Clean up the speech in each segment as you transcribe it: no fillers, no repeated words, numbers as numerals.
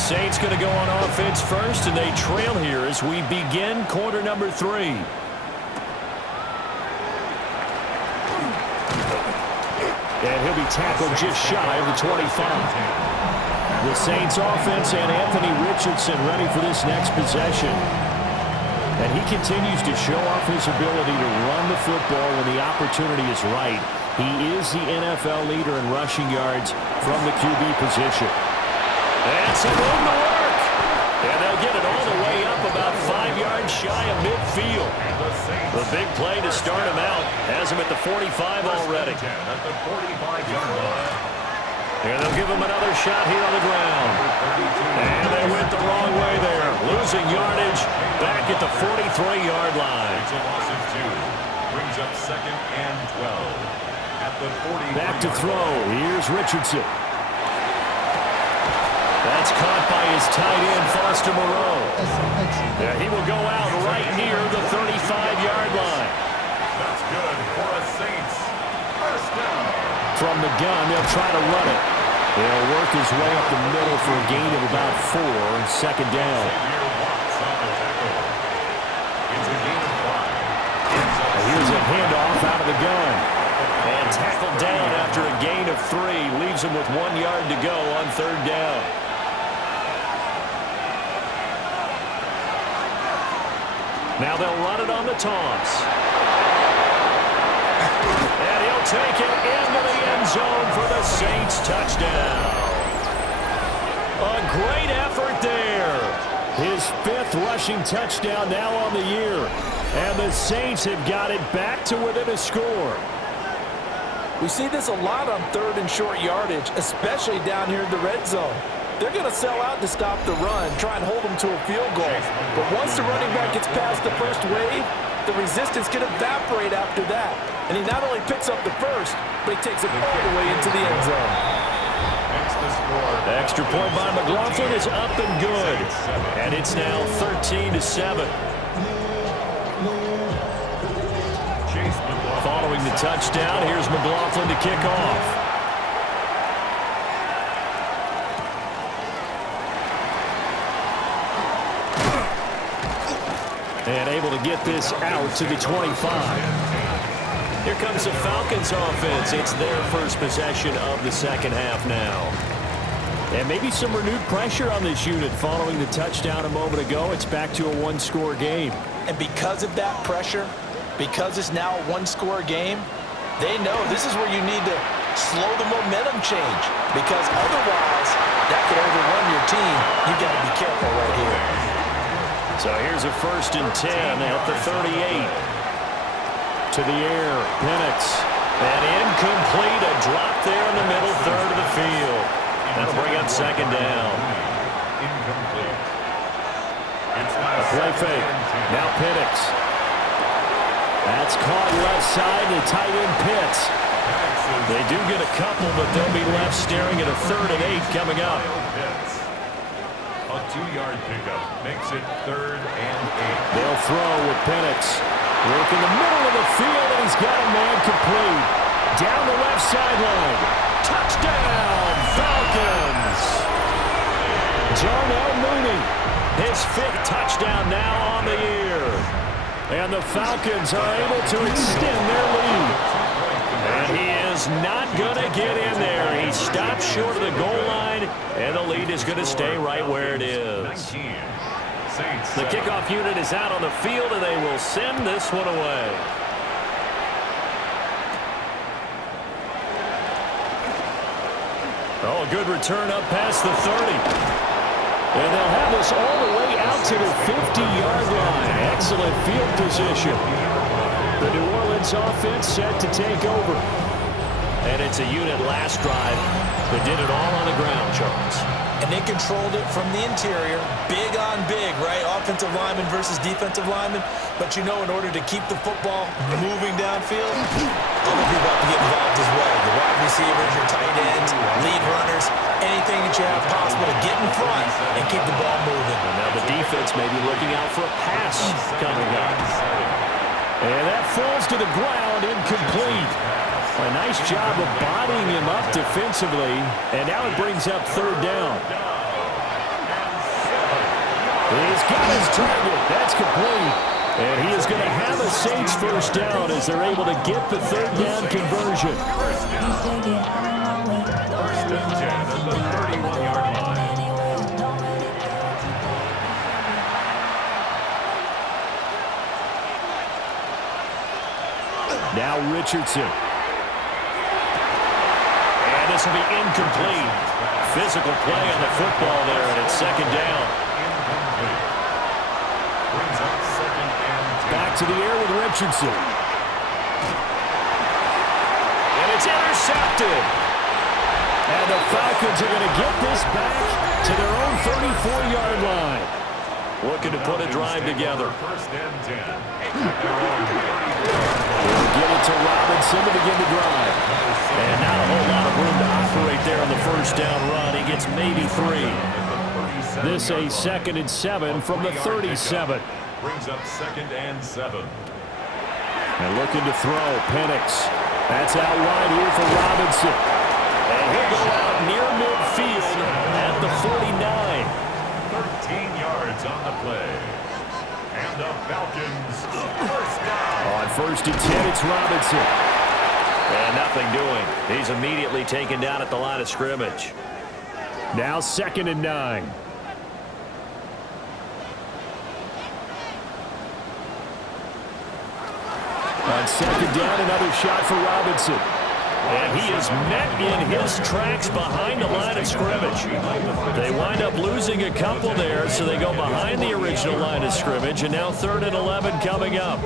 Saints going to go on offense first, and they trail here as we begin quarter number 3. And he'll be tackled just shy of the 25. The Saints offense and Anthony Richardson ready for this next possession. And he continues to show off his ability to run the football when the opportunity is right. He is the NFL leader in rushing yards from the QB position. And some room to work. And they'll get it all the way up about 5 yards shy of midfield. The big play to start him out has him at the 45 already. At the 45-yard line. And they'll give him another shot here on the ground. And they went the wrong way there. Losing yardage back at the 43-yard line. It's a loss of 2. Brings up 2nd and 12. At the 40. Back to throw. Here's Richardson. That's caught by his tight end, Foster Moreau. Yeah, he will go out right near the 35-yard line. That's good for a Saints. First down. From the gun, they'll try to run it. They'll work his way up the middle for a gain of about 4 and 2nd down. And here's a handoff out of the gun. And tackled down after a gain of 3. Leaves him with 1 yard to go on 3rd down. Now they'll run it on the toss. And he'll take it into the end zone for the Saints touchdown. A great effort there. His 5th rushing touchdown now on the year. And the Saints have got it back to within a score. We see this a lot on 3rd and short yardage, especially down here in the red zone. They're going to sell out to stop the run, try and hold them to a field goal. But once the running back gets past the first wave, the resistance can evaporate after that. And he not only picks up the first, but he takes it all the way into the end zone. Extra point by McLaughlin is up and good. And it's now 13-7. Following the touchdown, here's McLaughlin to kick off. And able to get this out to the 25. Here comes the Falcons offense. It's their first possession of the second half now. And maybe some renewed pressure on this unit following the touchdown a moment ago. It's back to a 1-score game. And because of that pressure, because it's now a 1-score game, they know this is where you need to slow the momentum change. Because otherwise, that could overrun your team. You got to be careful right here. So here's a 1st and 10 at the 38. To the air, Penix. And incomplete, a drop there in the middle third of the field. That'll bring up 2nd down. Incomplete. A play fake. Now Penix. That's caught left side to tight end Pitts. They do get a couple, but they'll be left staring at a 3rd and 8 coming up. A 2-yard pickup makes it 3rd and 8. They'll throw with Penix. Work in the middle of the field, and he's got a man complete. Down the left sideline. Touchdown, Falcons! Darnell Mooney, his 5th touchdown now on the year. And the Falcons are able to extend their lead. And he is not going to get in there. He stops short of the goal line, and the lead is going to stay right where it is. The kickoff unit is out on the field, and they will send this one away. Oh, a good return up past the 30. And they'll have this all the way out to the 50-yard line. Excellent field position. The New Orleans offense set to take over. And it's a unit last drive that did it all on the ground, Charles. And they controlled it from the interior, big on big, right? Offensive lineman versus defensive lineman. But you know, in order to keep the football moving downfield, other people have to get involved as well. The wide receivers, your tight ends, lead runners, anything that you have possible to get in front and keep the ball moving. And now the defense may be looking out for a pass coming up. And that falls to the ground, incomplete. A nice job of bodying him up defensively, and now it brings up 3rd down. He's got his target. That's complete. And he is going to have a Saints first down as they're able to get the third down conversion. First and 10 at the 31-yard line. Now Richardson. And this will be incomplete. Physical play on the football there, and it's second down. Incomplete. Brings up second and 10. Back to the air with Richardson. And it's intercepted. And the Falcons are going to get this back to their own 34-yard line. Looking to put a drive together. First and 10. Their own 34-yard They'll give it to Robinson to begin the drive. And not a whole lot of room to operate there on the first down run. He gets maybe 3. This a 2nd and 7 from the 37. Brings up 2nd and 7. And looking to throw, Penix. That's out wide here for Robinson. And he'll go out near midfield at the 49. 13 yards on the play. And the Falcons first down. On 1st and 10, it's Robinson. And nothing doing. He's immediately taken down at the line of scrimmage. Now 2nd and 9. On 2nd down, another shot for Robinson. And he is met in his tracks behind the line of scrimmage. They wind up losing a couple there, so they go behind the original line of scrimmage, and now 3rd and 11 coming up.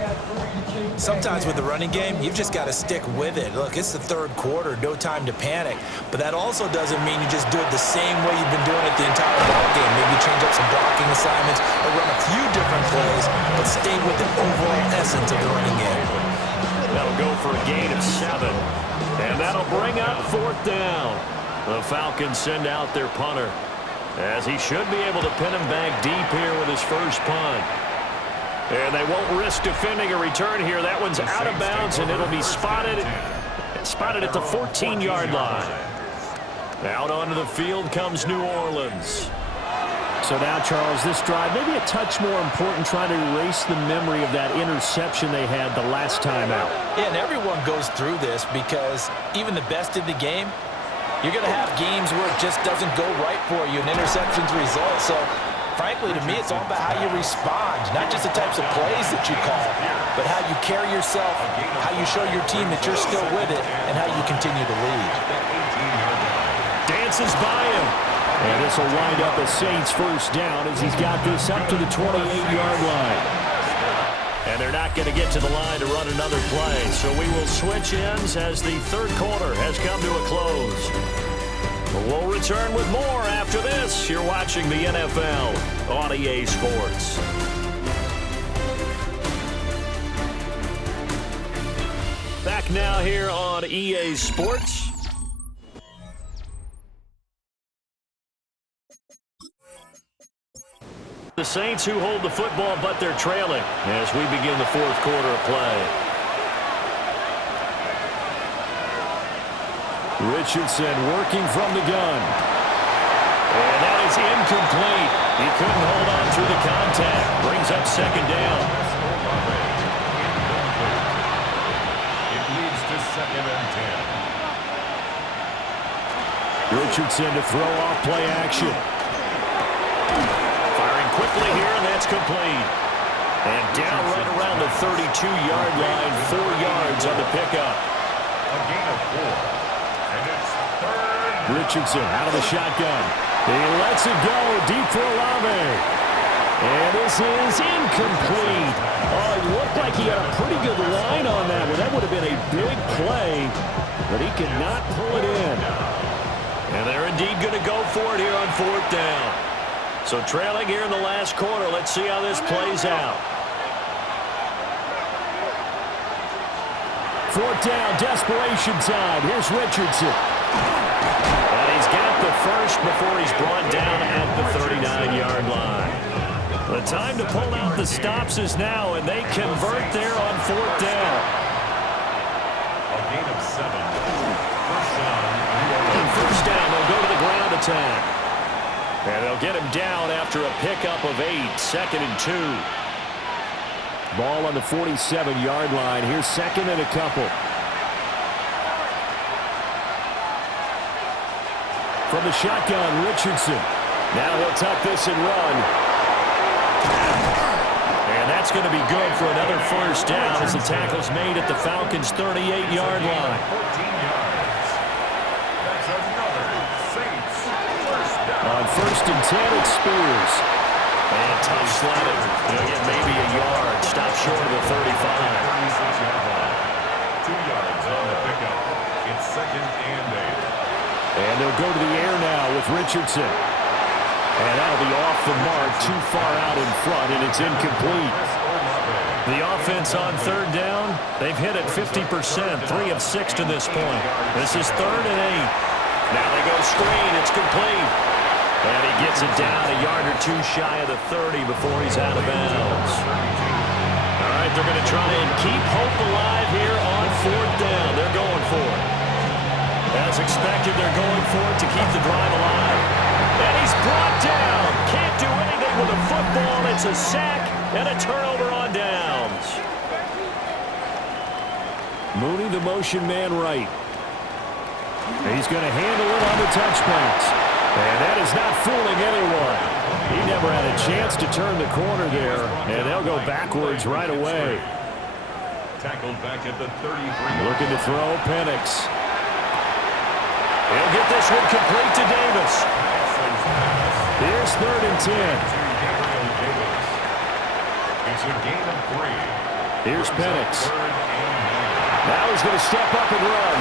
Sometimes with the running game, you've just got to stick with it. Look, it's the third quarter, no time to panic. But that also doesn't mean you just do it the same way you've been doing it the entire ball game. Maybe change up some blocking assignments or run a few different plays, but stay with the overall essence of the running game. That'll go for a gain of 7. And that'll bring up 4th down. The Falcons send out their punter, as he should be able to pin him back deep here with his first punt. And they won't risk defending a return here. That one's out of bounds, and it'll be spotted at the 14-yard line. Out onto the field comes New Orleans. So now, Charles, this drive, maybe a touch more important, trying to erase the memory of that interception they had the last time out. Yeah, and everyone goes through this because even the best in the game, you're going to have games where it just doesn't go right for you, and interceptions result. So, frankly, to me, it's all about how you respond, not just the types of plays that you call, but how you carry yourself, how you show your team that you're still with it, and how you continue to lead. Dances by him. And this will wind up a Saints first down as he's got this up to the 28-yard line. And they're not going to get to the line to run another play. So we will switch ends as the third quarter has come to a close. We'll return with more after this. You're watching the NFL on EA Sports. Back now here on EA Sports. The Saints who hold the football, but they're trailing as we begin the fourth quarter of play. Richardson working from the gun. And that is incomplete. He couldn't hold on through the contact. Brings up second down. It leads to 2nd and 10. Richardson to throw off play action. Quickly here, and that's complete. And down right around the 32-yard line, 4 yards on the pickup. A gain of 4. And it's 3rd. Richardson out of the shotgun. He lets it go deep for Olave. And this is incomplete. Oh, it looked like he had a pretty good line on that one. That would have been a big play, but he could not pull it in. And they're indeed going to go for it here on 4th down. So trailing here in the last quarter. Let's see how this plays out. 4th down, desperation time. Here's Richardson. And he's got the first before he's brought down at the 39-yard line. The time to pull out the stops is now, and they convert there on 4th down. A gain of 7. First down. And first down, they'll go to the ground attack. And they'll get him down after a pickup of 8, 2nd and 2. Ball on the 47-yard line. Here's 2nd and a couple. From the shotgun, Richardson. Now he'll tuck this and run. And that's going to be good for another first down as the tackle's made at the Falcons' 38-yard line. 14 yards. That's another Saints first down. On 1st and 10, it's Spears. And tough sledding. He'll get maybe a yard. Stop short of the 35. 36-yard line. 2 yards on the pickup. It's 2nd and 8. And they'll go to the air now with Richardson. And that'll be off the mark, too far out in front, and it's incomplete. The offense on 3rd down, they've hit it 50%, 3 of 6 to this point. This is 3rd and 8. Now they go screen, it's complete. And he gets it down a yard or 2 shy of the 30 before he's out of bounds. All right, they're going to try and keep hope alive here on 4th down. They're going for it. As expected, they're going for it to keep the drive alive. And he's brought down. Can't do anything with a football. It's a sack and a turnover on downs. Mooney, the motion man right. He's going to handle it on the touch pass. And that is not fooling anyone. He never had a chance to turn the corner there. And they'll go backwards right away. Tackled back at the 33. Looking to throw, Penix. He'll get this one complete to Davis. Here's 3rd and 10. It's a gain of 3. Here's Penix. Now he's going to step up and run.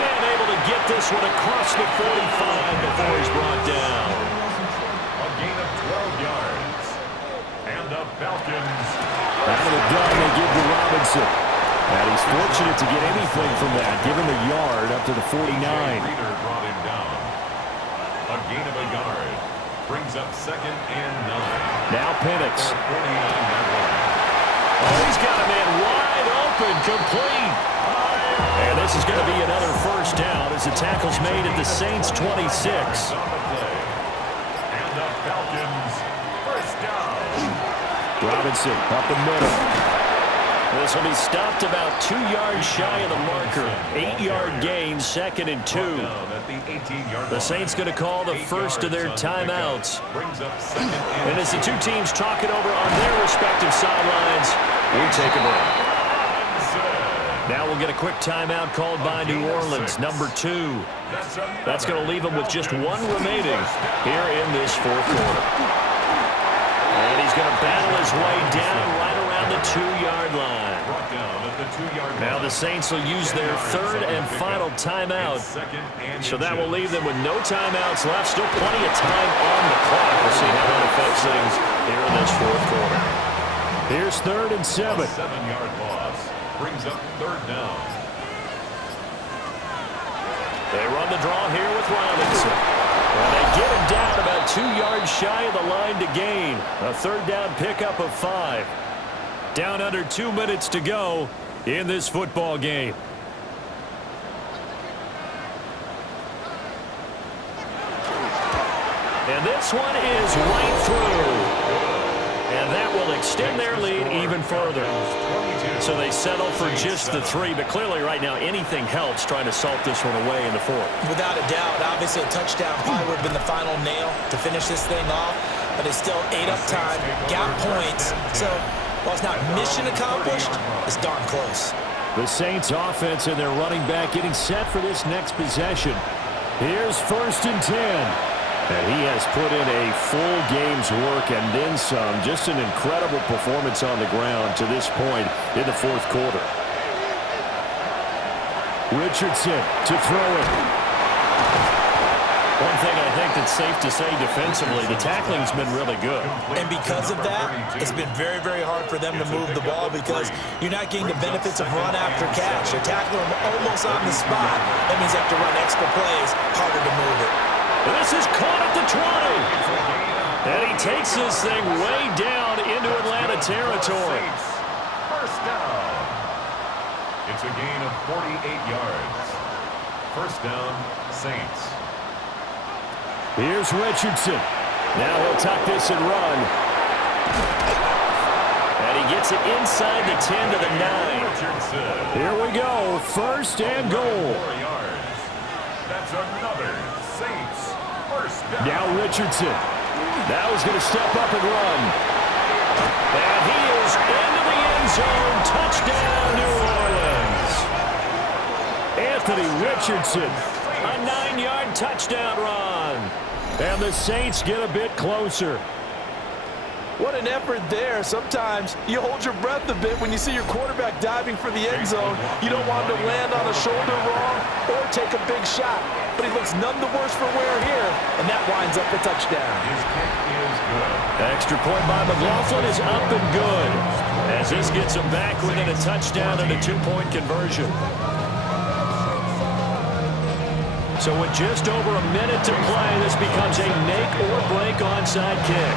And able to get this one across the 45 before he's brought down. A gain of 12 yards. And the Falcons. Out of the gun, they give to Robinson. And he's fortunate to get anything from that. Give him a yard up to the 49. Reader brought him down. A gain of a yard. Brings up 2nd and 9. Now Penix. 49-yard line. Oh, he's got a man wide open, complete. And this is going to be another first down as the tackle's made at the Saints' 26. On the play. And the Falcons first down. Robinson up the middle. This will be stopped about 2 yards shy of the marker. 8-yard gain, 2nd and 2. The Saints going to call the first of their timeouts. And as the two teams talk it over on their respective sidelines, we take a break. Now we'll get a quick timeout called by New Orleans, number 2. That's going to leave them with just 1 remaining here in this 4th quarter. And he's going to battle his way down right around the 2-yard line. Now the Saints will use their 3rd and final timeout. So that will leave them with no timeouts left. Still plenty of time on the clock. We'll see how that affects things here in this 4th quarter. Here's 3rd and 7. 7-yard loss brings up 3rd down. They run the draw here with Robinson. And they get him down about 2 yards shy of the line to gain. A 3rd down pickup of 5. Down under 2 minutes to go in this football game. And this one is right through. And that will extend their lead even further. So they settle for just the 3, but clearly right now anything helps trying to salt this one away in the 4th. Without a doubt, obviously a touchdown probably would have been the final nail to finish this thing off, but it's still ate up time, got points, so while it's not mission accomplished, it's darn close. The Saints offense and their running back getting set for this next possession. Here's 1st and 10. And he has put in a full game's work and then some. Just an incredible performance on the ground to this point in the 4th quarter. Richardson to throw it. One thing I think that's safe to say defensively, the tackling's been really good. And because of that, it's been very, very hard for them to move the ball because you're not getting the benefits of run after catch. You're tackling them almost on the spot. That means you have to run extra plays, harder to move it. And this is caught at the 20. And he takes this thing way down into Atlanta territory. First down. It's a gain of 48 yards. First down, Saints. Here's Richardson. Now he'll tuck this and run. And he gets it inside the 10 to the 9. Richardson. Here we go. First and goal. 4 yards. That's another Saints first down. Now Richardson. Now he's going to step up and run. And he is into the end zone. Touchdown, New Orleans. Anthony Richardson. A 9-yard touchdown run. And the Saints get a bit closer. What an effort there. Sometimes you hold your breath a bit when you see your quarterback diving for the end zone. You don't want him to land on a shoulder wrong or take a big shot. But he looks none the worse for wear here, and that winds up a touchdown. His kick is good. Extra point by McLaughlin is up and good. As this gets him back within a touchdown and a 2-point conversion. So with just over a minute to play, this becomes a make or break onside kick.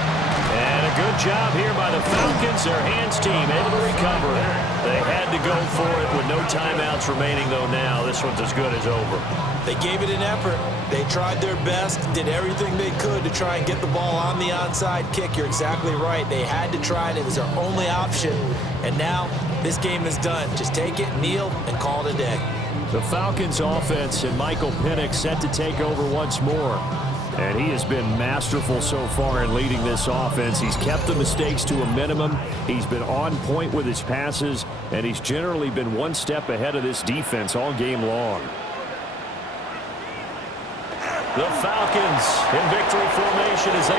And a good job here by the Falcons. Their hands team able to recover it. They had to go for it with no timeouts remaining, though now this one's as good as over. They gave it an effort. They tried their best, did everything they could to try and get the ball on the onside kick. You're exactly right. They had to try it. It was their only option. And now this game is done. Just take it, kneel, and call it a day. The Falcons offense and Michael Penix set to take over once more. And he has been masterful so far in leading this offense. He's kept the mistakes to a minimum. He's been on point with his passes, and he's generally been one step ahead of this defense all game long. The Falcons in victory formation as they